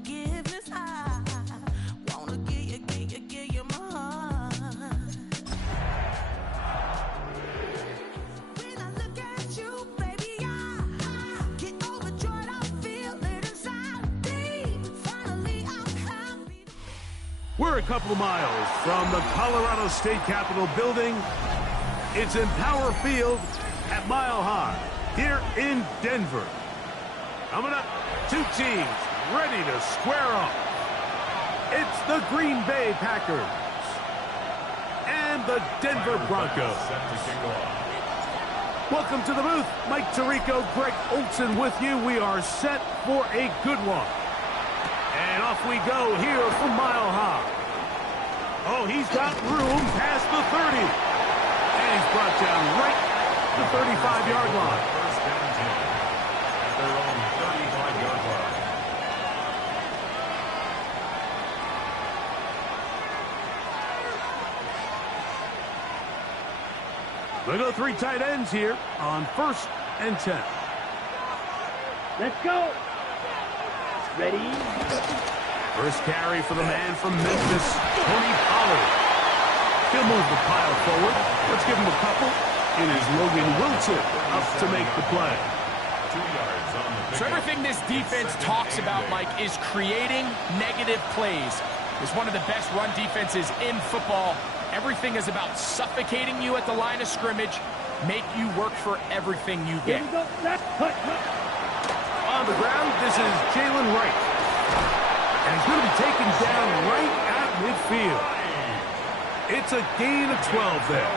forgiveness. I wanna give you my heart. When I look at you, baby, I get overjoyed. I feel it inside me. Finally, I'm happy. We're a couple of miles from the Colorado State Capitol building. It's Empower Field at Mile High here in Denver. Coming up, two teams ready to square off. It's the Green Bay Packers and the Denver Broncos. Welcome to the booth. Mike Tirico, Greg Olson with you. We are set for a good one. And off we go here from Mile High. Oh, he's got room past the 30. And he's brought down right the 35-yard line. First down 10 at their own 35-yard line. They go three tight ends here on 1st and 10. Let's go. Ready? First carry for the man from Memphis, Tony Pollard. He'll move the pile forward. Let's give him a couple. It is Logan Wilson up to make the play. 2 yards on the So pickup. everything this defense talks about, Mike, is creating negative plays. It's one of the best run defenses in football. Everything is about suffocating you at the line of scrimmage, make you work for everything you Here get. we go. On the ground, this is Jalen Wright. And he's going to be taken down right at midfield. It's a gain of 12 there.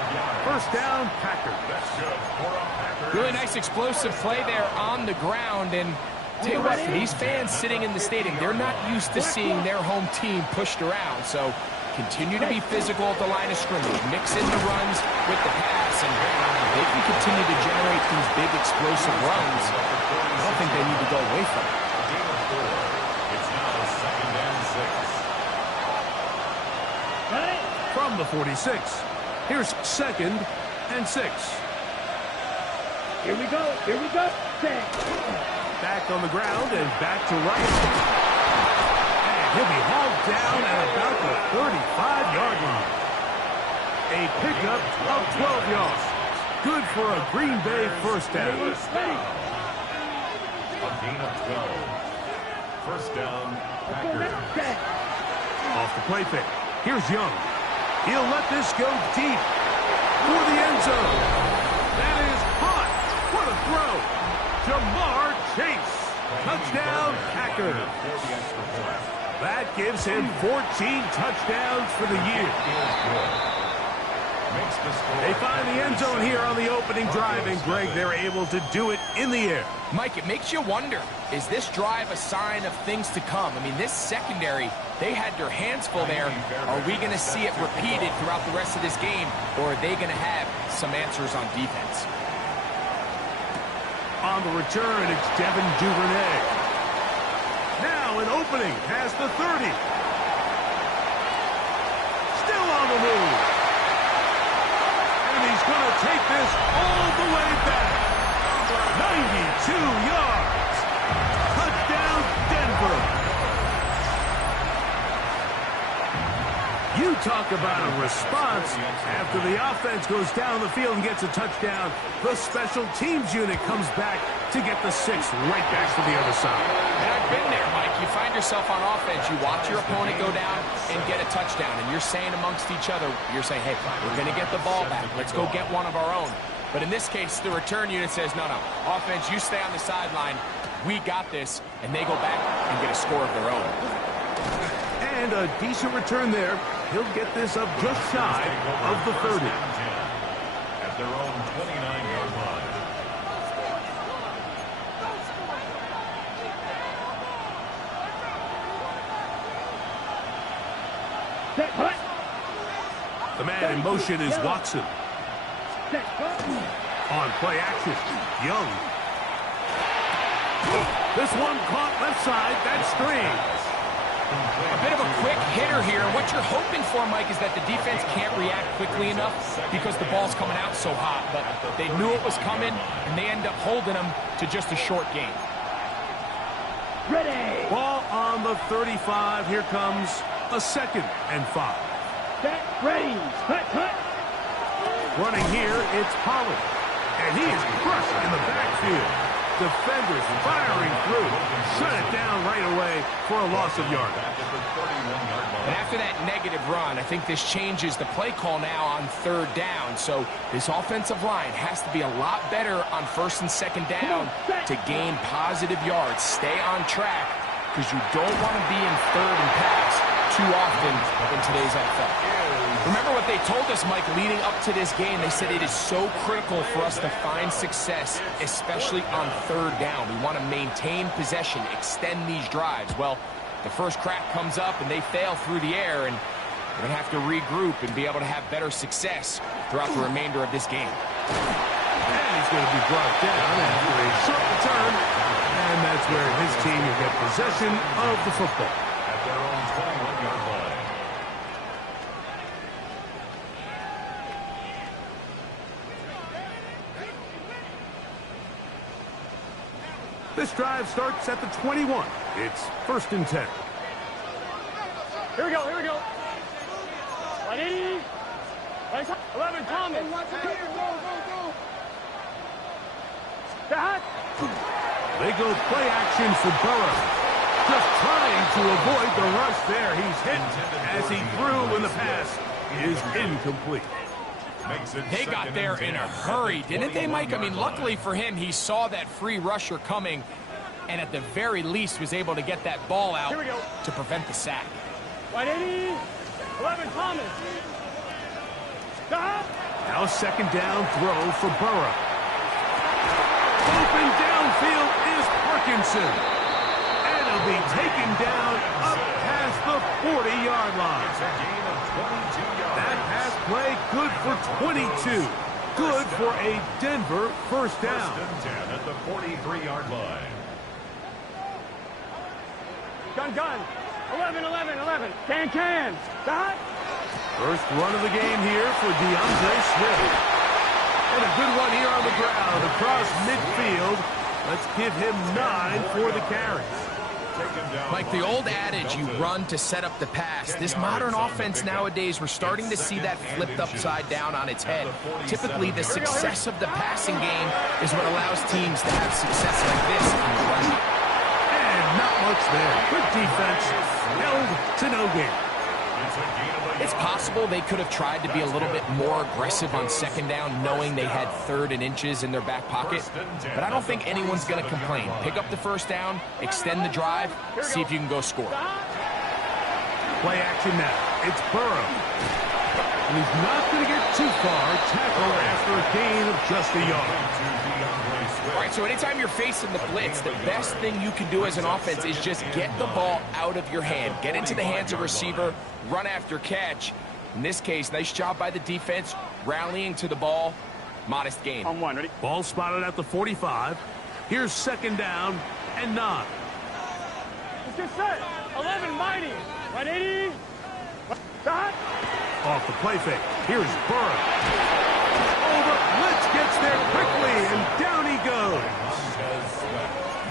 First down, Packers. That's good for a Packers. Really nice explosive play there on the ground. And tell you what, for these fans sitting in the stadium, they're not used to seeing their home team pushed around. So continue to be physical at the line of scrimmage. Mix in the runs with the pass, and they can continue to generate these big explosive runs. I don't think they need to go away from it. Gain of 4. It's now 2nd and 6. From the 46. Here's 2nd and 6. Here we go. Here we go. Back on the ground and back to Wright. And he'll be hauled down at about the 35-yard line. A pickup of 12 yards. Good for a Green Bay first down. A gain of 12. First down, Packers. Off the play fake. Here's Young. He'll let this go deep for the end zone. That is hot. What a throw. Jamar Chase. Touchdown, Packers. For the extra point. That gives him 14 touchdowns for the year. Makes the score. They find the end zone here on the opening drive, and Greg, they're able to do it in the air. Mike, it makes you wonder, is this drive a sign of things to come? I mean, this secondary, they had their hands full there. Are we going to see it repeated throughout the rest of this game, or are they going to have some answers on defense? On the return, it's Devin Duvernay. Now an opening past the 30. Still on the move. And he's going to take this all the way back. 92 yards. Touchdown, Denver. You talk about a response. After the offense goes down the field and gets a touchdown, the special teams unit comes back to get the 6 right back to the other side. And I've been there, Mike. You find yourself on offense, you watch your opponent go down and get a touchdown, and you're saying amongst each other, you're saying, hey, we're going to get the ball back. Let's go get one of our own. But in this case, the return unit says, no, offense, you stay on the sideline. We got this, and they go back and get a score of their own. And a decent return there. He'll get this up just shy of the 30. At their own 29-yard line. The man in motion is Watson. On play action, Young. This one caught left side. That's strange. A bit of a quick hitter here. What you're hoping for, Mike, is that the defense can't react quickly enough because the ball's coming out so hot. But they knew it was coming, and they end up holding them to just a short game. Ready. Ball on the 35. Here comes a 2nd and 5. Set. Ready. Cut, cut. Running here, it's Pollard. And he is crushed in the backfield. Defenders firing through. Shut it down right away for a loss of yardage. And after that negative run, I think this changes the play call now on 3rd down. So this offensive line has to be a lot better on 1st and 2nd down to gain positive yards. Stay on track because you don't want to be in 3rd and pass too often in today's NFL. Remember what they told us, Mike, leading up to this game. They said it is so critical for us to find success, especially on 3rd down. We want to maintain possession, extend these drives. Well, the first crack comes up and they fail through the air, and we're going to have to regroup and be able to have better success throughout the remainder of this game. And he's going to be brought down after a short return, and that's where his team will get possession of the football. At their own 21-yard line. This drive starts at the 21. It's 1st and 10. Here we go, here we go. 180. 11, Thomas. Set. They go play action for Burrow. Just trying to avoid the rush there. He's hit as he threw, and the pass is incomplete. They got there in a hurry, didn't they, Mike? I mean, luckily for him, he saw that free rusher coming and at the very least was able to get that ball out to prevent the sack. 180. 11, Thomas. Stop. Now 2nd down throw for Burrow. Open downfield is Parkinson. And he'll be taken down up past the 40-yard line. It's a gain of 22 yards. That pass play good for 22. Good for a Denver 1st down. 1st and 10 at the 43-yard line. Gun. 11. Can. Stop. First run of the game here for DeAndre Swift. And a good one here on the ground across midfield. Let's give him 9 for the carry. Like the old adage, you run to set up the pass. This modern offense nowadays, we're starting to see that flipped upside down on its head. Typically, the success of the passing game is what allows teams to have success like this in the run game. And not much there. Good defense. Held to no gain. It's possible they could have tried to be a little bit more aggressive on 2nd down, knowing they had 3rd and inches in their back pocket. But I don't think anyone's going to complain. Pick up the 1st down, extend the drive, see if you can go score. Play action now. It's Burrow. And he's not going to get too far. Tackle after a gain of just a yard. All right, so anytime you're facing the blitz, the best thing you can do as an offense is just get the ball out of your hand. Get into the hands of receiver, run after catch. In this case, nice job by the defense, rallying to the ball. Modest gain. On 1, ready? Ball spotted at the 45. Here's 2nd down and 9. It's just set. 11, mighty. 180. Stop. Off the play fake. Here's Burrow. Over. Blitz gets there quickly, and down he goes.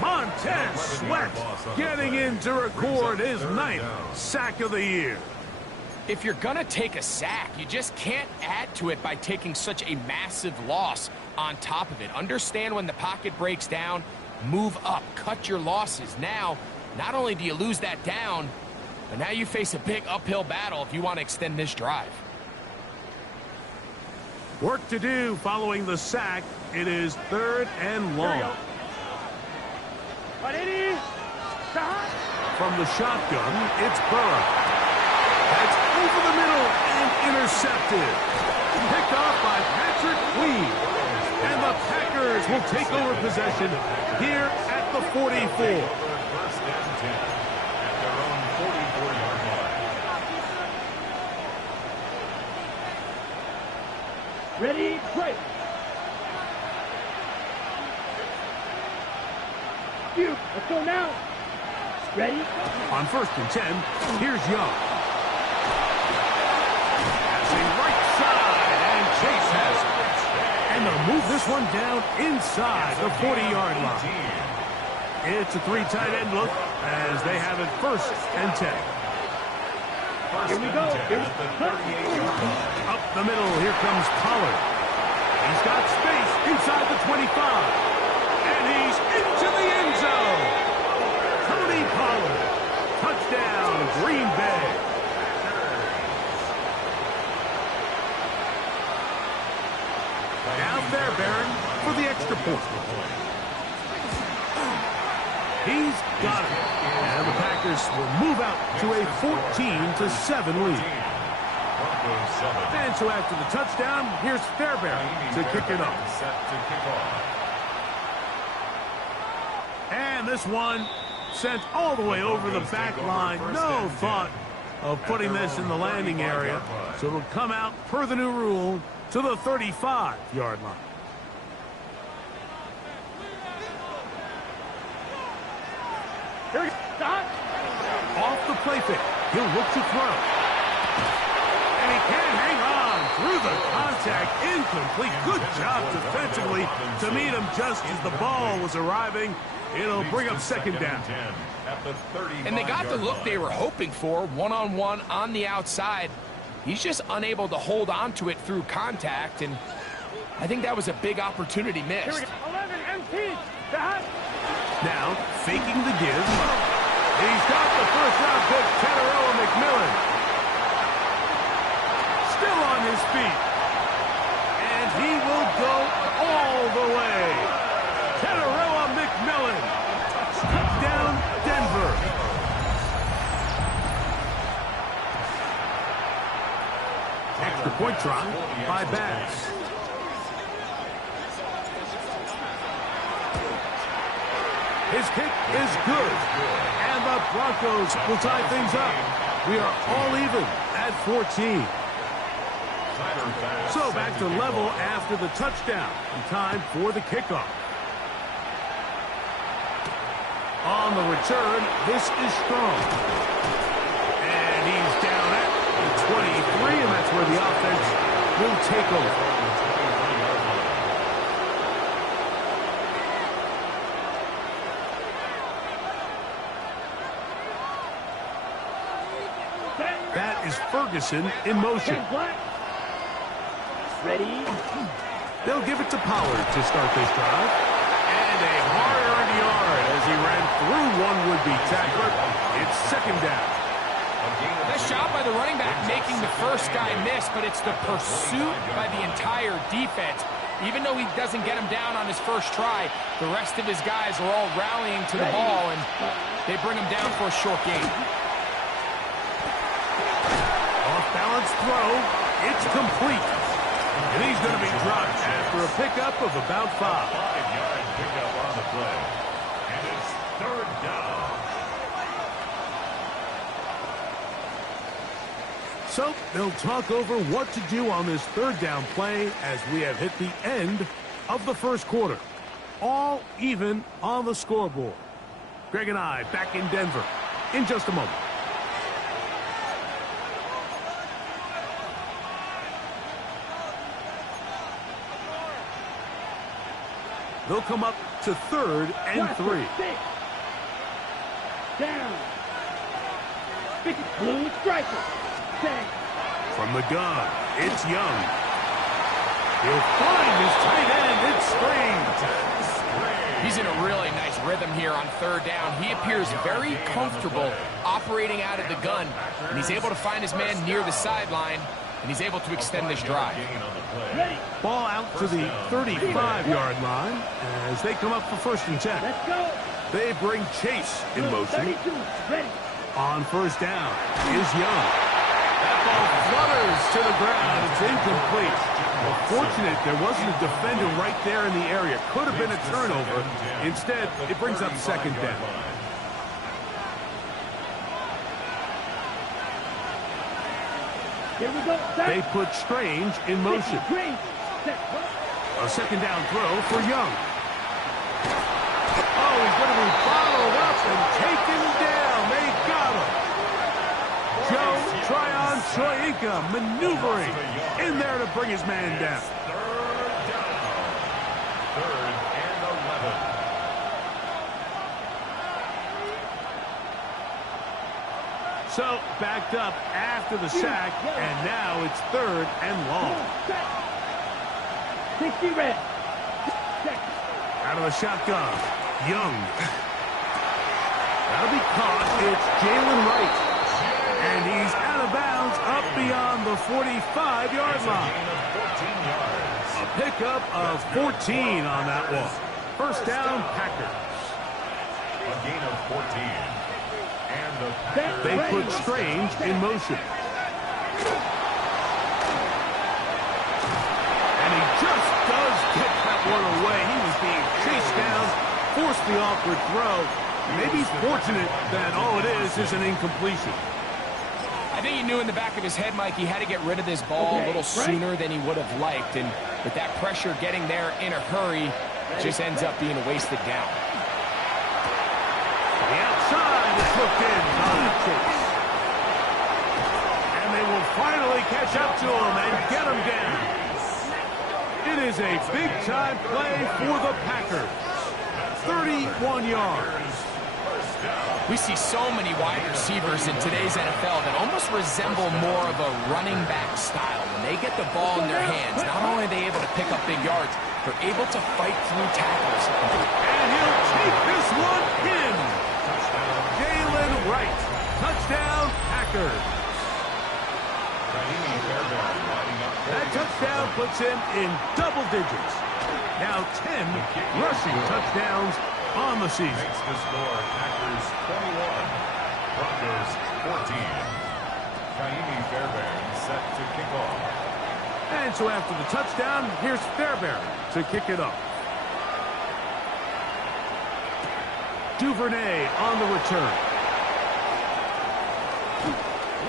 Montez Sweat getting in to record his 9th sack of the year. If you're going to take a sack, you just can't add to it by taking such a massive loss on top of it. Understand when the pocket breaks down, move up, cut your losses. Now, not only do you lose that down, but now you face a big uphill battle if you want to extend this drive. Work to do following the sack. It is 3rd and long. 180. Stop. From the shotgun, it's Burrow. That's over the middle and intercepted. Picked off by Patrick Queen. And the Packers will take over possession here at the 44. 1st and 10 at their own 44-yard line. Ready, break. Let's go now. Ready? On 1st and 10, here's Young. Passing right side, and Chase has it. And they'll move this one down inside the 40-yard line. It's a 3 tight end look as they have it 1st and 10. Here we go. Here's Up the middle, here comes Pollard. He's got space inside the 25. And he's into the end zone. Tony Pollard. Touchdown, Green Bay. Now Fairbairn for the extra point. He's got it. And the Packers will move out to a 14-7 lead. And so after the touchdown, here's Fairbairn to kick it off. And this one sent all the way over the back line. No thought of putting this in the landing area. So it'll come out, per the new rule, to the 35-yard line. Here we go. Stop. Off the play fake. He'll look to throw. And he can't hang on through the contact. Incomplete. Good job defensively to meet him just as the ball was arriving. It'll bring up 2nd down. And they got the look they were hoping for, one-on-one on the outside. He's just unable to hold on to it through contact, and I think that was a big opportunity Here we missed. go. 11 MT. Stop. Now, faking the give. He's got the 1st-round pick, Teteroa McMillan. Still on his feet. And he will go all the way. Teteroa McMillan. Touchdown, Denver. Extra point try by Bass. His kick is good. And the Broncos will tie things up. We are all even at 14. So back to level after the touchdown. And time for the kickoff. On the return, this is Strong. And he's down at the 23, and that's where the offense will take over. That is Ferguson in motion. Ready. They'll give it to Pollard to start this drive. And a hard-earned yard as he ran through one would-be tackler. It's 2nd down. Nice job by the running back making the first guy miss, but it's the pursuit by the entire defense. Even though he doesn't get him down on his first try, the rest of his guys are all rallying to the ball, and they bring him down for a short gain. Off-balance throw. It's complete. And he's going to be dropped after a pickup of about 5. 5-yard pickup on the play. And it's 3rd down. So they'll talk over what to do on this 3rd down play as we have hit the end of the 1st quarter. All even on the scoreboard. Greg and I back in Denver in just a moment. They'll come up to 3rd and 3. Down. Blue striker. From the gun, it's Young. He'll find his tight end. It's Strange. He's in a really nice rhythm here on 3rd down. He appears very comfortable operating out of the gun, and he's able to find his man near the sideline, and he's able to extend this drive. Ball out to the 35-yard line as they come up for 1st and 10. Let's go. They bring Chase in motion. 32. Ready. On 1st down is Young. That ball flutters to the ground. It's incomplete. Well, fortunate there wasn't a defender right there in the area. Could have been a turnover. Instead, it brings up 2nd down. Here we go. They put Strange in motion. Green. A 2nd down throw for Young. Oh, he's going to be followed up and taken down. They got him. Joe Tryon Shoyinka maneuvering in there to bring his man down. 3rd and 11. So, backed up after the sack, and now it's 3rd and long. 60 red. Check. Out of the shotgun, Young. That'll be caught. It's Jalen Wright. And he's out of bounds up beyond the 45-yard line. A pickup of 14 on that one. First down, Packers. A gain of 14. And the Packers. They put Strange in motion. And he just does get that one away. He was being chased down, forced the awkward throw. Maybe he's fortunate that all it is an incompletion. I think he knew in the back of his head, Mike, he had to get rid of this ball a little sooner than he would have liked. And with that pressure getting there in a hurry, it just ends up being a wasted down. The outside is hooked in by Chase. And they will finally catch up to him and get him down. It is a big-time play for the Packers. 31 yards. We see so many wide receivers in today's NFL that almost resemble more of a running back style. When they get the ball in their hands, not only are they able to pick up big yards, they're able to fight through tackles. And he'll take this one in. Jalen Wright. Touchdown, Packers. That touchdown puts him in double digits. Now 10 rushing touchdowns on the season. Makes the score Packers 21, Broncos 14. Kaimi Fairbairn set to kick off. And so after the touchdown, here's Fairbairn to kick it off. Duvernay on the return.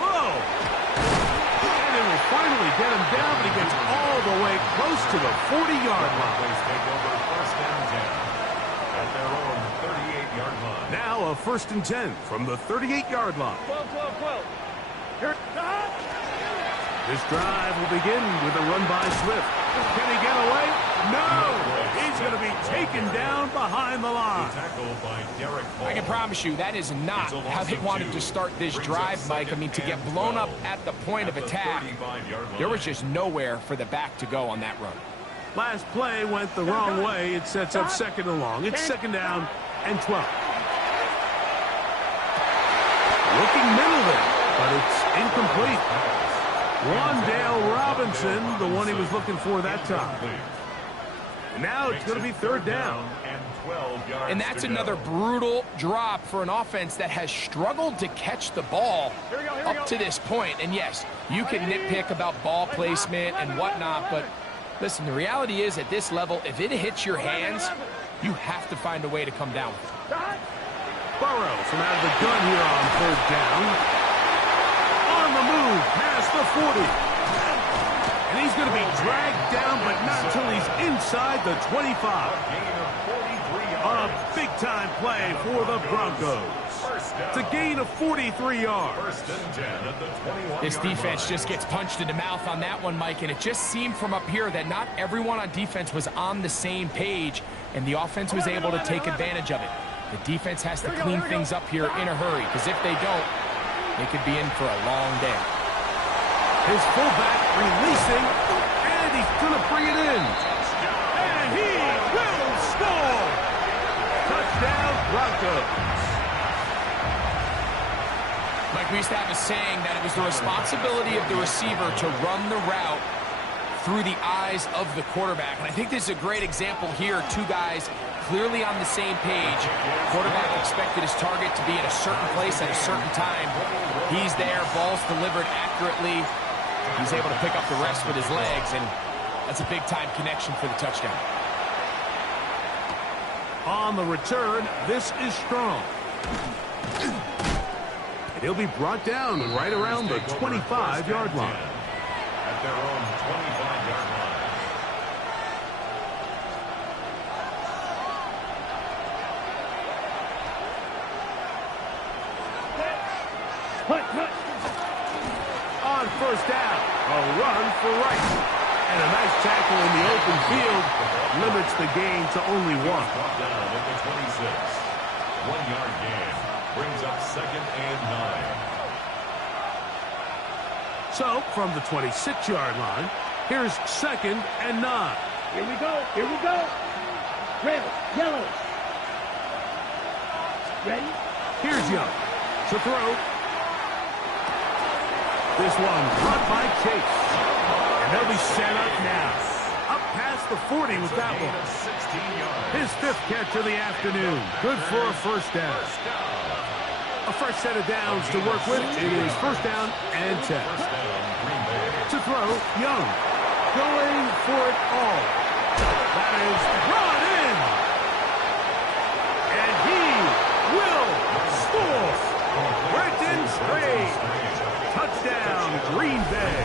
Whoa! And it will finally get him down, but he gets all the way close to the 40-yard line. Take over first down 10 at their own 38-yard line. Now a 1st and 10 from the 38-yard line. 12. Here. This drive will begin with a run by Swift. Can he get away? No! He's going to be taken down behind the line. Tackled by Derek Hall. I can promise you that is not how they wanted to start this drive, Mike. I mean, to get blown up at the point of attack, there was just nowhere for the back to go on that run. Last play went the wrong way. It sets up 2nd and long. It's 2nd down and 12. Looking middle there, but it's incomplete. Wandale Robinson, the one he was looking for that time. And now it's going to be 3rd down. And that's another brutal drop for an offense that has struggled to catch the ball up to this point. And yes, you can nitpick about ball placement and whatnot, but listen, the reality is at this level, if it hits your hands, you have to find a way to come down with it. Burrow from out of the gun here on 3rd down. On the move past the 40. And he's going to be dragged down, but not until he's inside the 25. A big-time play for the Broncos. It's a gain of 43 yards. This defense just gets punched in the mouth on that one, Mike, and it just seemed from up here that not everyone on defense was on the same page, and the offense was able to take advantage of it. The defense has to clean things up here in a hurry, because if they don't, they could be in for a long day. His fullback releasing, and he's going to bring it in. And he will score. Touchdown, Broncos. Mike, we used to have a saying that it was the responsibility of the receiver to run the route through the eyes of the quarterback. And I think this is a great example here. Two guys clearly on the same page. Quarterback expected his target to be at a certain place at a certain time. He's there, ball's delivered accurately. He's able to pick up the rest with his legs, and that's a big-time connection for the touchdown. On the return, this is Strong. And he'll be brought down right around the 25-yard line. At their own 25-yard line. On 1st down, a run for Wright. And a nice tackle in the open field limits the gain to only 1. Brought down at the 26. 1-yard gain brings up 2nd and 9. So, from the 26-yard line, here's 2nd and 9. Here we go. Here we go. Red, yellow. Ready? Here's Young to throw. This one caught by Chase. And they'll be set up now. Up past the 40 with that one. His 5th catch of the afternoon. Good for a first down. A fresh set of downs to work with. It is 1st down and 10. To throw, Young. Going for it all. That is brought in. And he will score. Brenton Strange. Touchdown, Green Bay.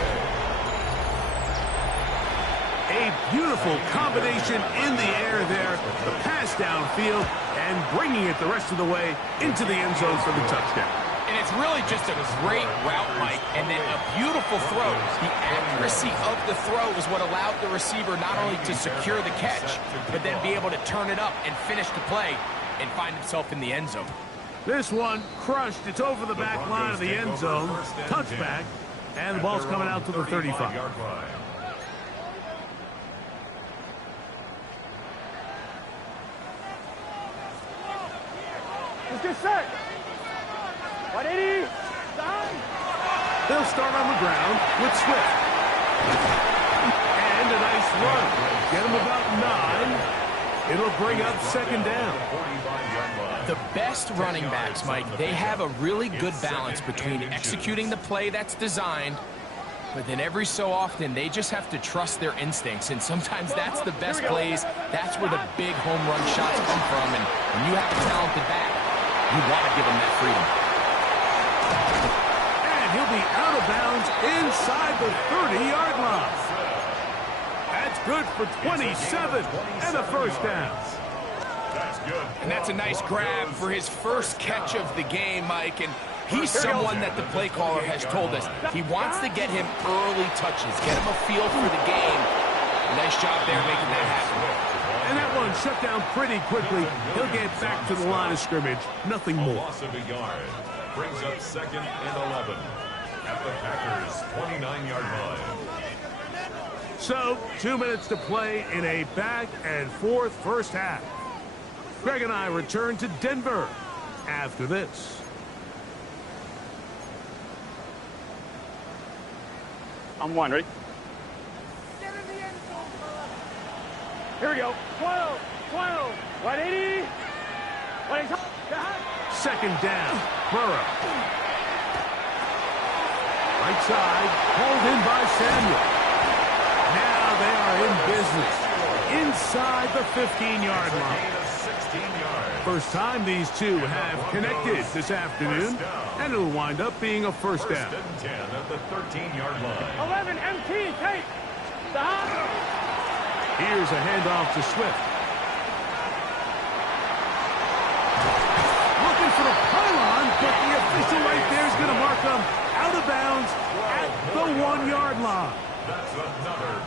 A beautiful combination in the air there. The pass downfield and bringing it the rest of the way into the end zone for the touchdown. And it's really just a great route, Mike, and then a beautiful throw. The accuracy of the throw is what allowed the receiver not only to secure the catch, but then be able to turn it up and finish the play and find himself in the end zone. This one crushed. It's over the back line of the end zone. Touchback. And the ball's coming out to the 35. Let's get set. 180. Down. They'll start on the ground with Swift. And a nice run. Get him about 9. It'll bring up 2nd down. The best running backs, Mike, they have a really good balance between executing the play that's designed, but then every so often they just have to trust their instincts, and sometimes that's the best plays. That's where the big home run shots come from, and when you have a talented back, you want to give them that freedom. And he'll be out of bounds inside the 30-yard line. That's good for 27 and a 1st down. And that's a nice grab for his first catch of the game, Mike. And he's someone that the play caller has told us he wants to get him early touches, get him a feel for the game. Nice job there making that happen. And that one shut down pretty quickly. He'll get back to the line of scrimmage. Nothing more. Loss of a yard. Brings up 2nd and 11 at the Packers' 29-yard line. So, 2 minutes to play in a back and forth first half. Greg and I return to Denver after this. I'm 1, ready? Here we go. 12, 12, 180. 180. 2nd down, Burrow. Right side, pulled in by Samuel. Now they are in business inside the 15-yard line. First time these two have connected this afternoon, and it'll wind up being a 1st down. 10 at the 13-yard line. 11, MT, take. Stop. Here's a handoff to Swift. Looking for the pylon, but the official right there is going to mark them out of bounds at the 1-yard line.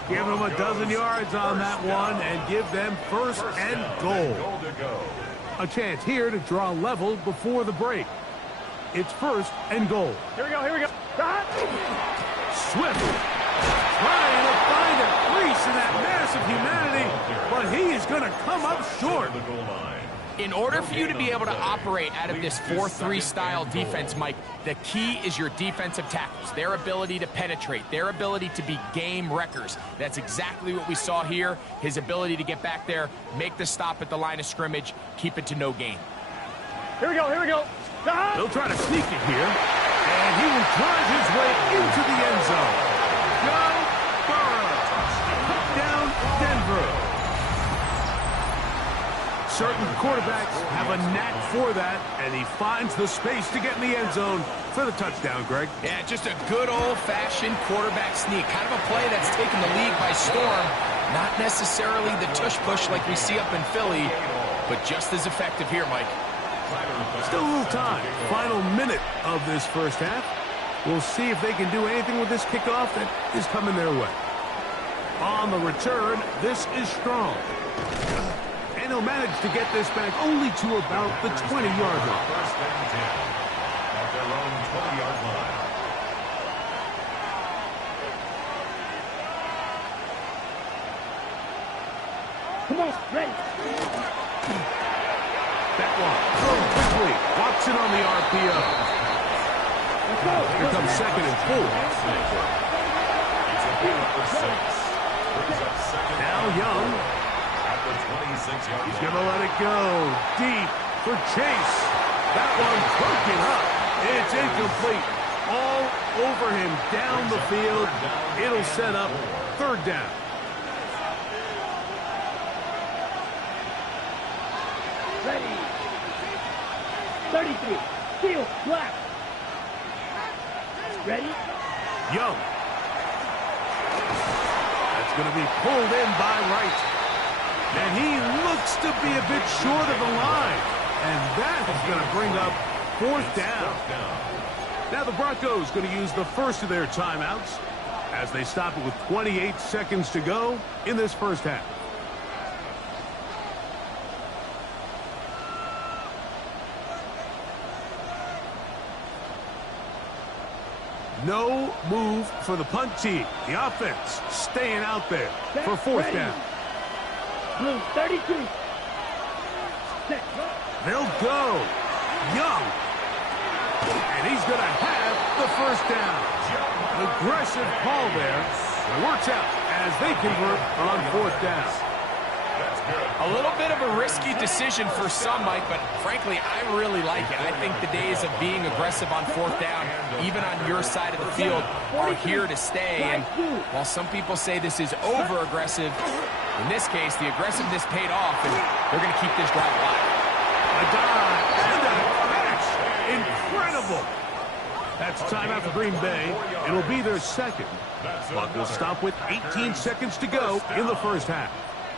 Give them a dozen yards on that one and give them 1st and goal. A chance here to draw level before the break. It's 1st and goal. Here we go, here we go. Stop. Swift trying to find a crease in that mass of humanity, but he is going to come up short. In order for you to be able to operate out of this 4-3 style defense, Mike, the key is your defensive tackles, their ability to penetrate, their ability to be game wreckers. That's exactly what we saw here, his ability to get back there, make the stop at the line of scrimmage, keep it to no gain. Here we go, here we go. Stop. They'll try to sneak it here, and he will drive his way into the end zone. Joe Burrow, touchdown Denver. Certain quarterbacks have a knack for that, and he finds the space to get in the end zone for the touchdown, Greg. Yeah, just a good old-fashioned quarterback sneak. Kind of a play that's taken the league by storm. Not necessarily the tush-push like we see up in Philly, but just as effective here, Mike. Still a little time. Final minute of this first half. We'll see if they can do anything with this kickoff that is coming their way. On the return, this is Strong. And he'll manage to get this back only to about the 20-yard line. First and 10 at their own 20-yard line. Come on, ready. That one, thrown quickly. Watson on the RPO. Let's go. Here comes second and 4. It's a pickup for 6. Brings up second. Now Young. At the 26-yard He's line. going to let it go. Deep for Chase. That one broken up. It's incomplete. All over him down the field. It'll set up third down. Ready. 33. Field, black. Ready? Young. That's going to be pulled in by Wright. And he looks to be a bit short of the line. And that is going to bring up fourth down. Now the Broncos going to use the first of their timeouts as they stop it with 28 seconds to go in this first half. No move for the punt team. The offense staying out there for fourth Ready. down. Blue, 32. Set. They'll go. Young. And he's going to have the first down. An aggressive call there. It works out as they convert on fourth down. A little bit of a risky decision for some, Mike, but frankly, I really like it. I think the days of being aggressive on fourth down, even on your side of the field, are here to stay. And while some people say this is over-aggressive, in this case, the aggressiveness paid off, and they're going to keep this drive alive. A dive and a catch. Incredible. That's timeout for Green Bay. It'll be their second. But we'll stop with 18 seconds to go in the first half.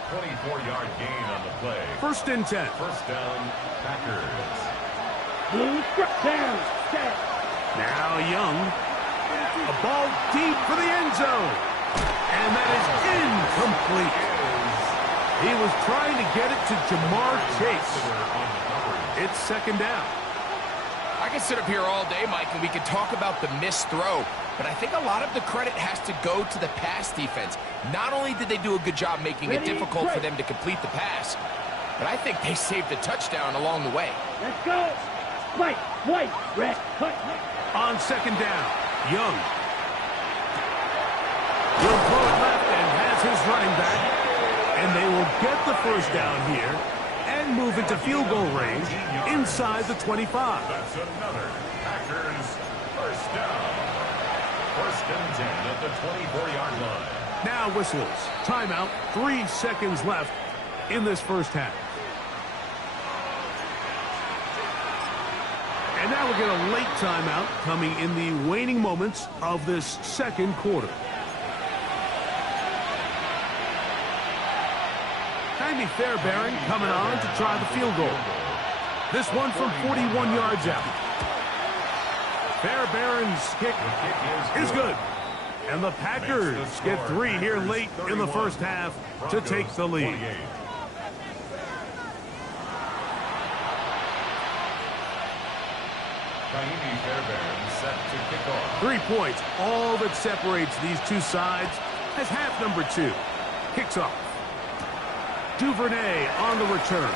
24-yard gain on the play. First and 10. First down, Packers. Blue, down. Set. Now Young. A ball deep for the end zone. And that is incomplete. He was trying to get it to Jamar Chase. It's second down. I can sit up here all day, Mike, and we can talk about the missed throw, but I think a lot of the credit has to go to the pass defense. Not only did they do a good job making it difficult for them to complete the pass, but I think they saved a touchdown along the way. Let's go. White, red, cut. On second down, Young. Will throw it left and has his running back. And they will get the first down here and move into field goal range inside the 25. That's another Packers first down. First and 10 at the 24-yard line. Now whistles. Timeout. 3 seconds left in this first half. And now we get a late timeout coming in the waning moments of this second quarter. Jaime Fairbairn coming on to try the field goal. This one from 41 yards out. Fairbairn's kick is good. And the Packers get 3 here late in the first half to take the lead. Jaime Fairbairn set to kick off. 3 points, all that separates these two sides as half number 2 kicks off. Duvernay on the return.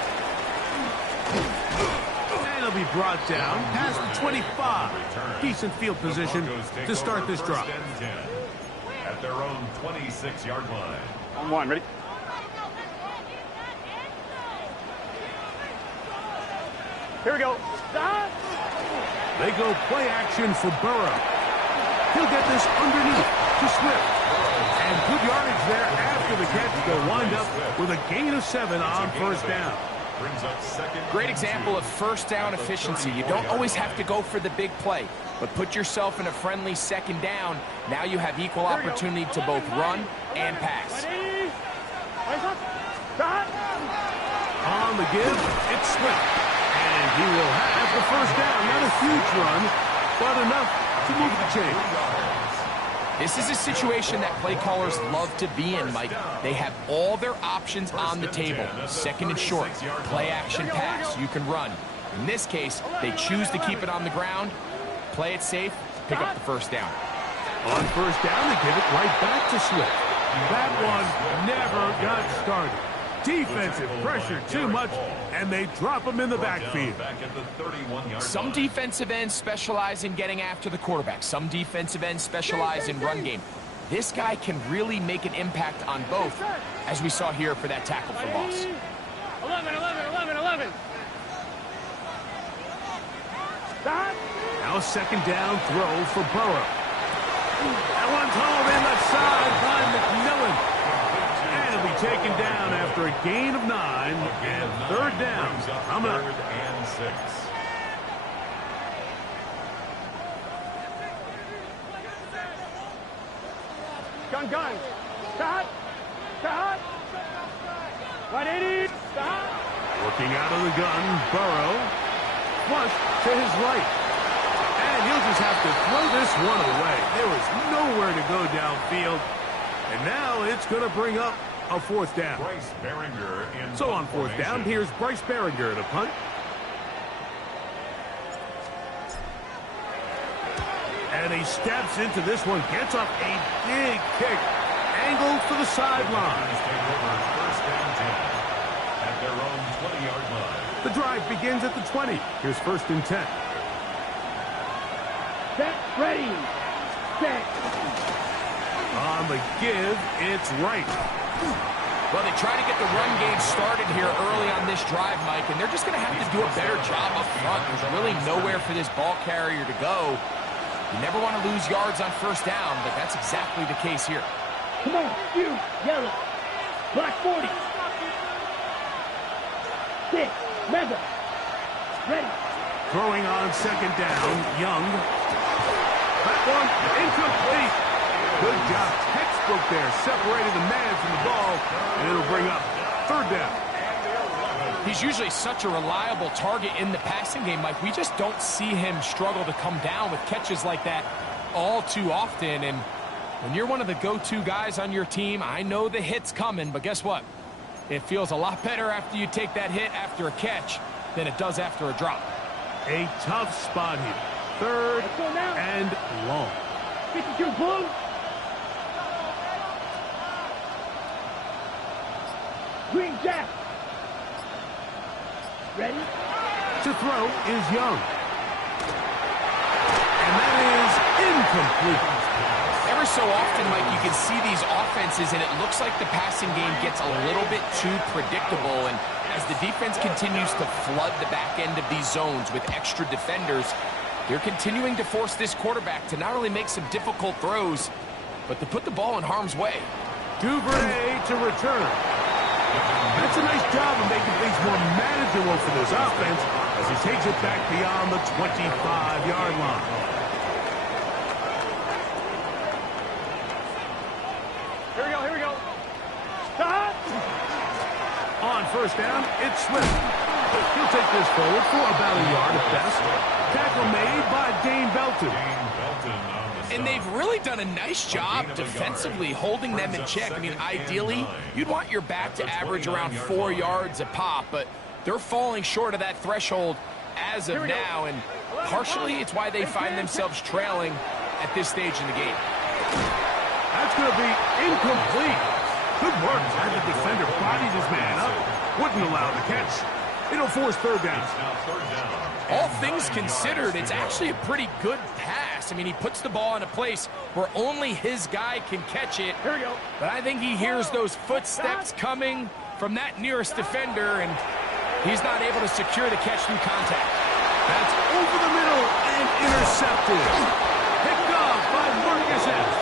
And he'll be brought down past the 25. Decent field position to start this drive. First and 10 at their own 26-yard line. On one, ready? Here we go. Stop. They go play action for Burrow. He'll get this underneath to Swift. And good yardage there after the catch. They'll wind up with a gain of 7 on first down. Brings up second. Great example of first down efficiency. You don't always have to go for the big play, but put yourself in a friendly second down. Now you have equal opportunity to both run and pass. Ready? Eyes up. Stop. On the give, it's Swift. And he will have the first down. Not a huge run, but enough to move the chain. This is a situation that play callers love to be in, Mike. They have all their options on the table. Second and short, play action pass, you can run. In this case, they choose to keep it on the ground, play it safe, pick up the first down. On first down, they give it right back to Swift. That one never got started. Defensive pressure too much, and they drop him in the backfield. Back at the 31-yard Some line. defensive ends specialize in getting after the quarterback. Some defensive ends specialize in run game. This guy can really make an impact on both, as we saw here for that tackle for loss. 11, 11, 11, 11. Stop. Now second down throw for Burrow. That one's hauled in left side by McMillan. And it'll be taken down after a gain of 9 and third down. Brings up Coming up. 3rd and 6. Gun, gun. Stop. Stop. 180. Stop. Working out of the gun, Burrow. Flush to his right. And he'll just have to throw this one away. There was nowhere to go downfield. And now it's going to bring up a 4th down. Bryce Behringer in So on 4th down, formation. here's Bryce Behringer to punt. And he steps into this one, gets up a big kick, angled for the sideline. Take over 1st and 10 at their own 20-yard line. The drive begins at the 20. Here's 1st and 10. Set. Ready. Set. On the give, it's right. Well, they try to get the run game started here early on this drive, Mike, and they're just going to have to do a better job up front. There's really nowhere for this ball carrier to go. You never want to lose yards on 1st down, but that's exactly the case here. Come on. You. Yellow. Black 40. 6. Mega. Ready. Throwing on 2nd down, Young. That one incomplete. Good job. Textbook there. Separated the man from the ball, and it'll bring up 3rd down. He's usually such a reliable target in the passing game, Mike. We just don't see him struggle to come down with catches like that all too often. And when you're one of the go-to guys on your team, I know the hit's coming, but guess what? It feels a lot better after you take that hit after a catch than it does after a drop. A tough spot here. 3rd Let's go now. and long. 52 blue. Green Jack. Ready. To throw is Young. And that is incomplete. Ever so often, Mike, you can see these offenses, and it looks like the passing game gets a little bit too predictable. And as the defense continues to flood the back end of these zones with extra defenders, they're continuing to force this quarterback to not only make some difficult throws, but to put the ball in harm's way. Duvernay to return. That's a nice job of making things more manageable for this offense as he takes it back beyond the 25-yard line. Here we go. Here we go. Stop. On 1st down, it's Swift. He'll take this forward for about a yard at best. Tackle made by Dane Belton. Dane Belton on the And stop. they've really done a nice job defensively holding them in check. I mean, ideally, you'd want your back to average around 4 yards a pop, but they're falling short of that threshold as of now, and partially it's why they find themselves trailing at this stage in the game. That's going to be incomplete. Good work as the defender bodied his man up. Wouldn't allow the catch. It'll force 3rd down. Now 3rd down. All things considered, it's actually a pretty good pass. I mean, he puts the ball in a place where only his guy can catch it. Here we go. But I think he hears those footsteps coming from that nearest defender, and he's not able to secure the catch through contact. That's over the middle and intercepted. Picked off by Marcus Epps.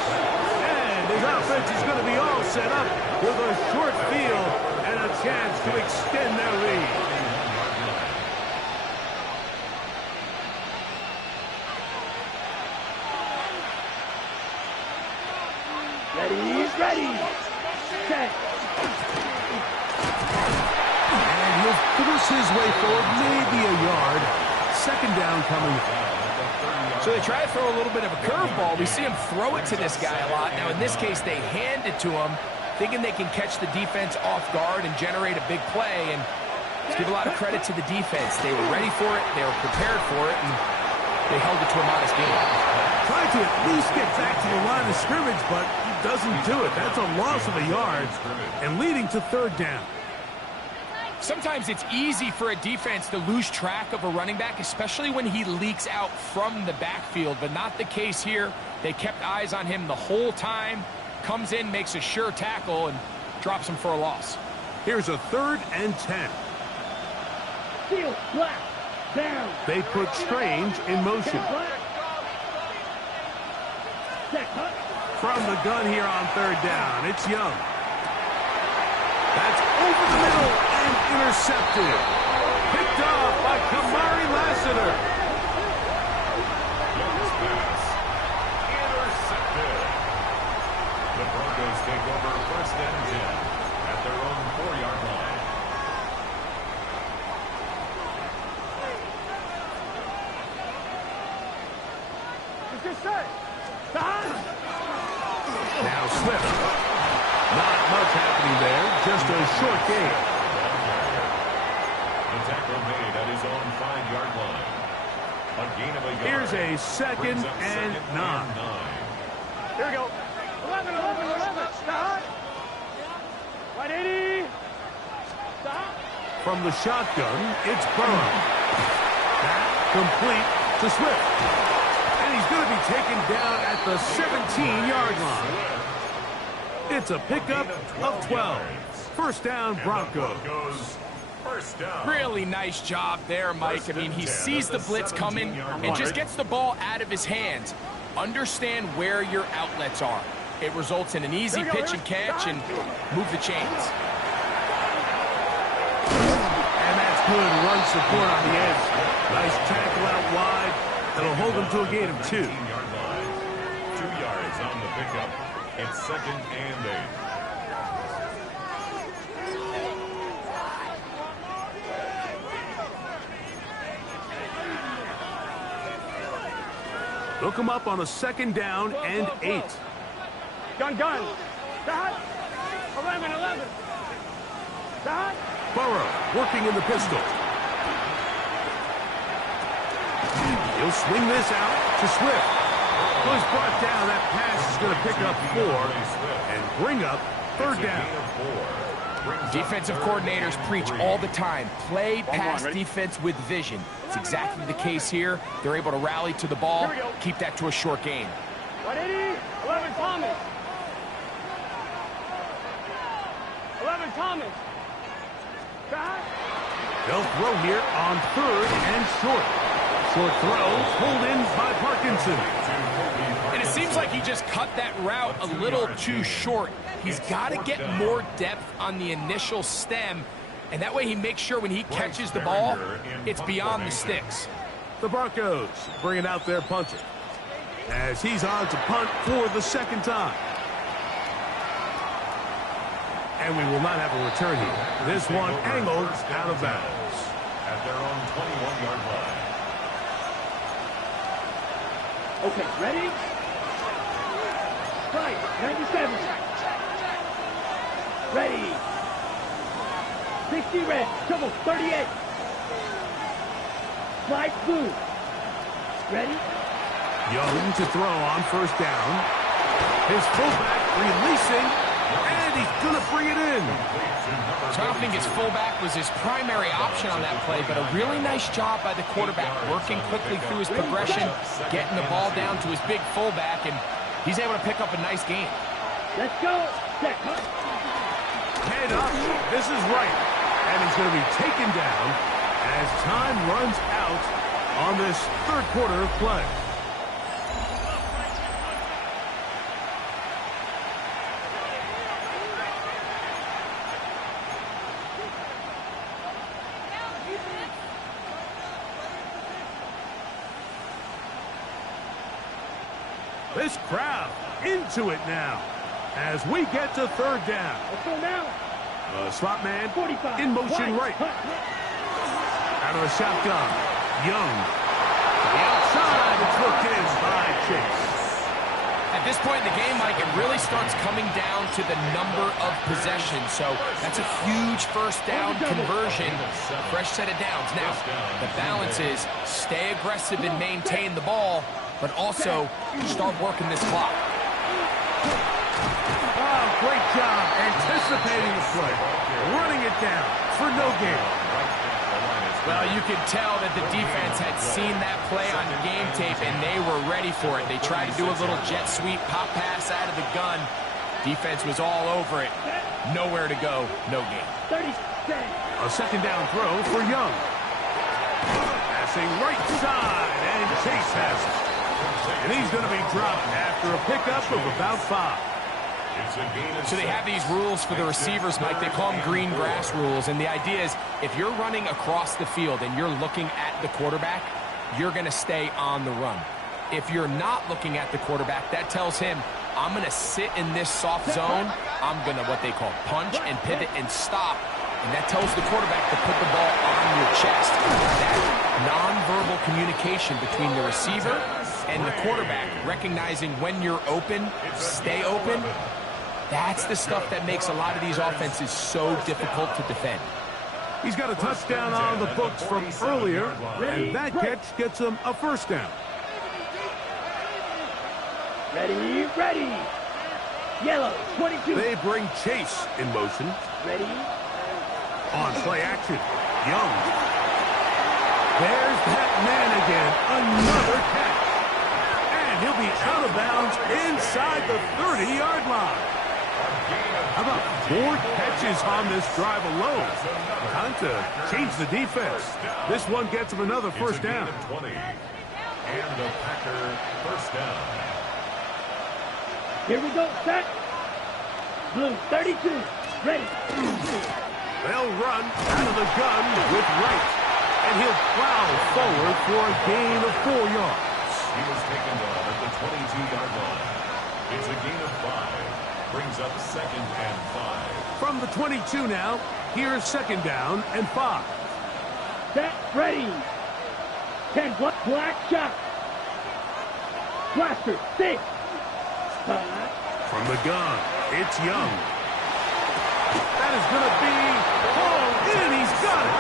And his offense is going to be all set up with a short field and a chance to extend their lead. Ready. Set. And he'll force his way forward, maybe a yard. 2nd down coming. So they try to throw a little bit of a curveball. We see him throw it to this guy a lot. Now, in this case, they hand it to him, thinking they can catch the defense off guard and generate a big play. And let's give a lot of credit to the defense. They were ready for it. They were prepared for it. And they held it to a modest game. Tried to at least get back to the line of scrimmage, but he doesn't do it. That's a loss of a yard and leading to 3rd down. Sometimes it's easy for a defense to lose track of a running back, especially when he leaks out from the backfield, but not the case here. They kept eyes on him the whole time. Comes in, makes a sure tackle, and drops him for a loss. Here's a 3rd and 10. Field, black, down. They put Strange in motion. Check, huh? From the gun here on 3rd down, it's Young. That's over the middle and intercepted. Picked off by Kamari Lassiter. Young's pass. Intercepted. The Broncos take over 1st and 10 at their own 4-yard line. What's your say? Now Swift. Not much happening there, just a short gain. The tackle made at his own 5-yard line. A gain of a yard. Here's a 2nd Brings up and 2nd 9. Here we go. 11, 11, 11. Stop. 180. Stop. From the shotgun, it's Burrow. That complete to Swift. And he's going to be taken down at the 17-yard line. It's a pickup of 12. 1st down, Broncos. 1st down. Really nice job there, Mike. I mean, he sees the blitz coming and just gets the ball out of his hands. Understand where your outlets are. It results in an easy pitch and catch and move the chains. And that's good run support on the edge. Nice tackle out wide. That'll hold him to a gain of 2. 15-yard line. 2 yards on the pickup. It's 2nd and 8. Look him up on a 2nd down and 8. Gun. Stop. 11, 11. Stop. Burrow working in the pistol. He'll swing this out to Swift. He's brought down. That pass is going to pick up 4 and bring up 3rd down. Defensive coordinators preach all the time, play pass defense with vision. It's exactly the case here. They're able to rally to the ball, keep that to a short gain. 180. 11, Thomas. 11, Thomas. Stop. They'll throw here on 3rd and short. Short throw pulled in by Parkinson. And it seems like he just cut that route a little too short. He's got to get more depth on the initial stem, and that way he makes sure when he catches the ball, it's beyond the sticks. The Broncos bringing out their punter as he's on to punt for the 2nd time. And we will not have a return here. This one angled out of bounds. At their own 21-yard line. Okay, ready? Right, 97. Ready. 60 red, trouble, 38. Slide blue. Ready? Young to throw on 1st down. His fullback releasing, and he's going to bring it in. So I don't think his fullback was his primary option on that play, but a really nice job by the quarterback, working quickly through his progression, getting the ball down to his big fullback, and he's able to pick up a nice gain. Let's go. Check, huh? Head up. This is right. And he's going to be taken down as time runs out on this 3rd quarter of play. This crowd into it now as we get to 3rd down. Let's go now. Slot man 45. in motion right. Out of the shotgun. Young. To the outside. It's looked in by Chase. At this point in the game, Mike, it really starts coming down to the number of possessions. So that's a huge 1st down conversion. Fresh set of downs. Now, the balance is stay aggressive and maintain the ball, but also start working this clock. Oh, great job anticipating the play, running it down for no gain. Well, you can tell that the defense had seen that play on game tape, and they were ready for it. They tried to do a little jet sweep, pop pass out of the gun. Defense was all over it. Nowhere to go, no gain. 30 seconds. A second down throw for Young. Passing right side, and Chase has it. And he's going to be dropped after a pickup of about 5. So they have these rules for the receivers, Mike. They call them green grass rules. And the idea is if you're running across the field and you're looking at the quarterback, you're going to stay on the run. If you're not looking at the quarterback, that tells him, I'm going to sit in this soft zone. I'm going to what they call punch and pivot and stop. And that tells the quarterback to put the ball on your chest. That nonverbal communication between the receiver and the quarterback, recognizing when you're open, stay open, that's the stuff that makes a lot of these offenses so difficult to defend. He's got a touchdown on the books from earlier, and that catch gets him a first down. Ready, ready. Yellow, 22. They bring Chase in motion. Ready. On play action, Young. There's that man again, another catch. And he'll be out of bounds inside the 30-yard line. How about 4 catches on this drive alone? Time to change the defense. This one gets him another first down. 20. And the Packer first down. Here we go, set. Blue, 32. Ready. They'll run out of the gun with Wright. And he'll plow forward for a gain of 4 yards. He was taken down at the 22-yard line. It's a gain of 5. Brings up second and 5. From the 22 now, here's second down and 5. Set, ready. 10, black shot. Blaster, 6. From the gun, it's Young. That is going to be hauled in. He's got it.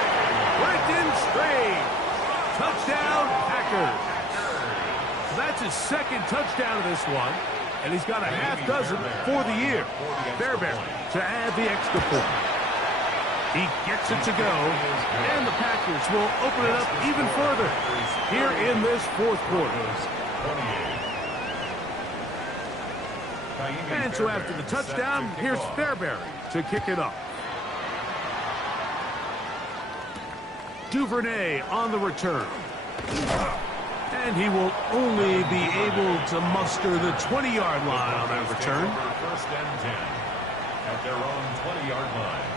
Brenton Strange. Touchdown, Packers. That's his second touchdown of this one. And he's got a half dozen for the year. Fairbairn to add the extra point. He gets it to go, and the Packers will open it up even further here in this fourth quarter. And so after the touchdown, here's Fairbairn to kick it up. Duvernay on the return. And he will only be able to muster the 20-yard line on that return. First and 10 at their own 20-yard line.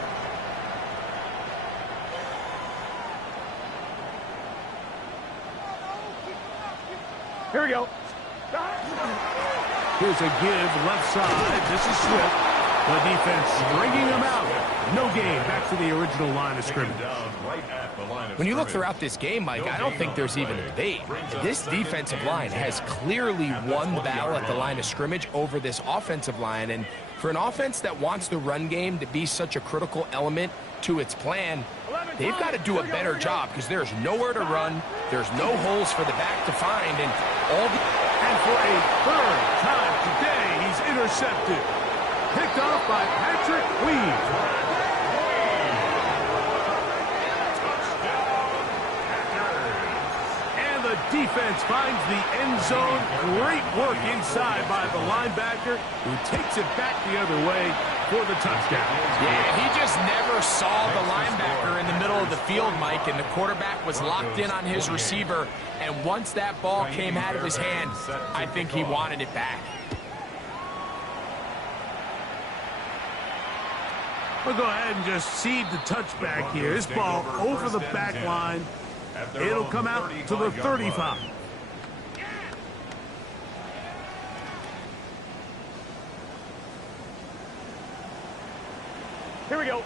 Here we go. Here's a give left side. This is Swift. The defense stringing him out. No gain. Back to the original line of scrimmage. When you look throughout this game, Mike, I don't think there's even a debate. This defensive line has clearly won the battle at the line of scrimmage over this offensive line. And for an offense that wants the run game to be such a critical element to its plan, they've got to do a better job because there's nowhere to run. There's no holes for the back to find. And for a third time today, he's intercepted. Picked off by Patrick Weed. The defense finds the end zone. Great work inside by the linebacker, who takes it back the other way for the touchdown. Yeah, he just never saw the linebacker in the middle of the field, Mike, and the quarterback was locked in on his receiver. And once that ball came out of his hand, I think he wanted it back. We'll go ahead and just cede the touchback here. This ball over the back line. It'll come out to the 35. Here we go.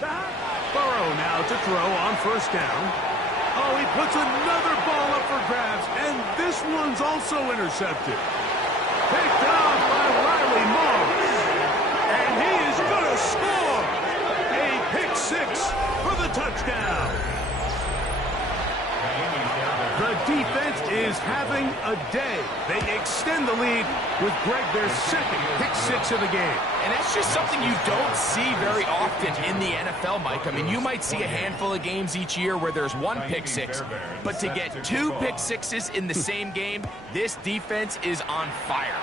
Burrow now to throw on first down. Oh, he puts another ball up for grabs, and this one's also intercepted. Picked off by Riley Moss. And he is going to score. A pick six for the touchdown. The The defense is having a day. They extend the lead with Greg their second pick-6 of the game. And that's just something you don't see very often in the NFL, Mike. I mean, you might see a handful of games each year where there's one pick-6, but to get 2 pick-6s in the same game, this defense is on fire.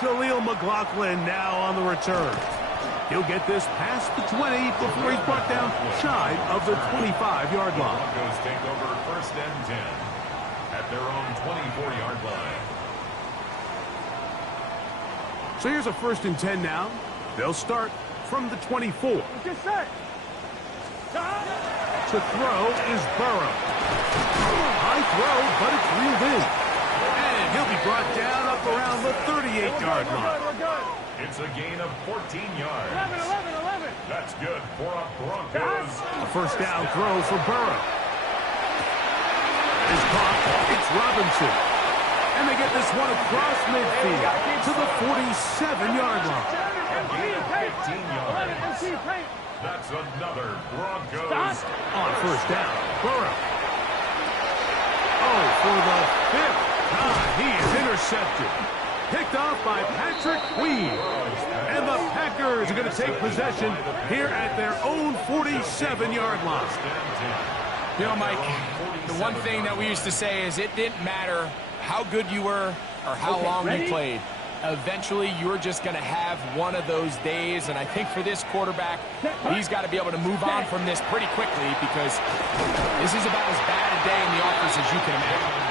Jaleel McLaughlin now on the return. He'll get this past the 20 before he's brought down shy of the 25-yard line. Broncos take over 1st and 10 at their own 24-yard line. So here's a 1st and 10 now. They'll start from the 24. Just set. To throw is Burrow. High throw, but it's reeled in. And he'll be brought down up around the 38-yard line. We're good. It's a gain of 14 yards. 11. That's good for a Broncos. A 1st down throw for Burrow. Is caught. It's Robinson. And they get this one across midfield to the 47-yard line. A gain of 15 yards. MC paint. That's another Broncos. On 1st down, Burrow. Oh, for the 5th time, he is intercepted. Picked off by Patrick Queen. And the Packers are going to take possession here at their own 47-yard line. You know, Mike, the one thing that we used to say is it didn't matter how good you were or how long you played. Eventually, you're just going to have one of those days, and I think for this quarterback, he's got to be able to move on from this pretty quickly because this is about as bad a day in the office as you can imagine.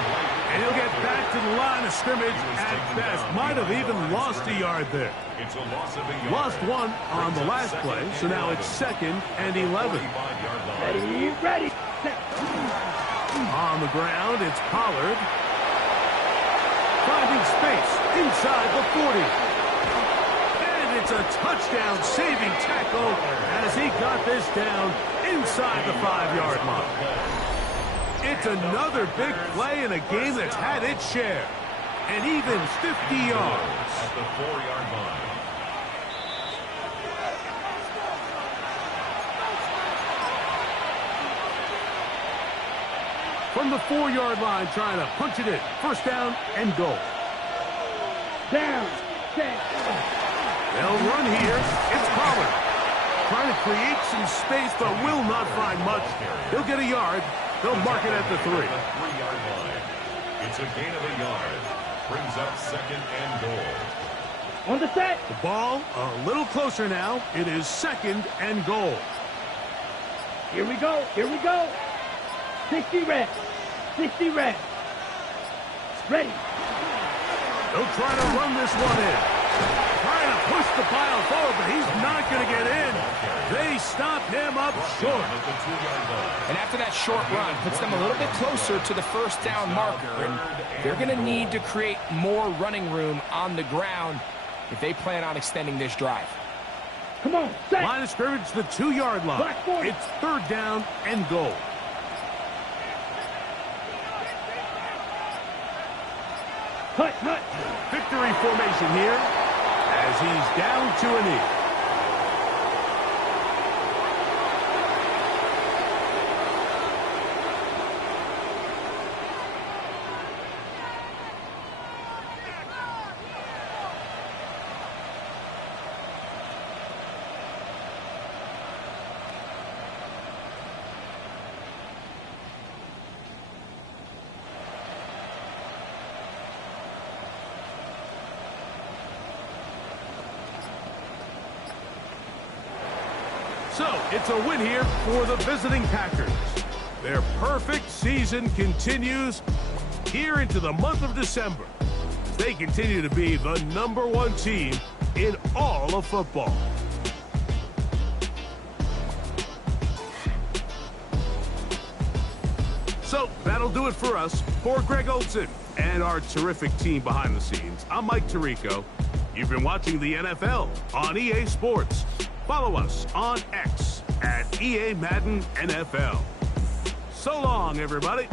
And he'll get back to the line of scrimmage at best. Might have even lost a yard there. It's a loss of a yard. Lost one on the last play, so now it's 2nd and 11. Ready. Set. On the ground, it's Pollard. Finding space inside the 40. And it's a touchdown-saving tackle as he got this down inside the 5-yard line. It's another big play in a game that's had its share. And even 50 yards. At the 4-yard line. From the 4-yard line, trying to punch it in. 1st down and goal. Down. Set. They'll run here. It's Pollard. Trying to create some space, but will not find much. He'll get a yard. They'll mark it at the 3. The 3-yard line. It's a gain of a yard. Brings up 2nd and goal. On the set. The ball a little closer now. It is 2nd and goal. Here we go. 60 red. Ready. They'll try to run this one in. Trying to push the pile forward, but he's not going to get in. They stop him up short. At the 2-yard line. And after that short run, puts them a little bit closer to the 1st down marker. And they're going to need to create more running room on the ground if they plan on extending this drive. Come on. Set. Line of scrimmage, the 2-yard line. Black 40. It's 3rd down and goal. Hut. Victory formation here as he's down to a knee. So, it's a win here for the visiting Packers. Their perfect season continues here into the month of December. They continue to be the #1 team in all of football. So, that'll do it for us. For Greg Olsen and our terrific team behind the scenes, I'm Mike Tirico. You've been watching the NFL on EA Sports. Follow us on X at EA Madden NFL. So long, everybody.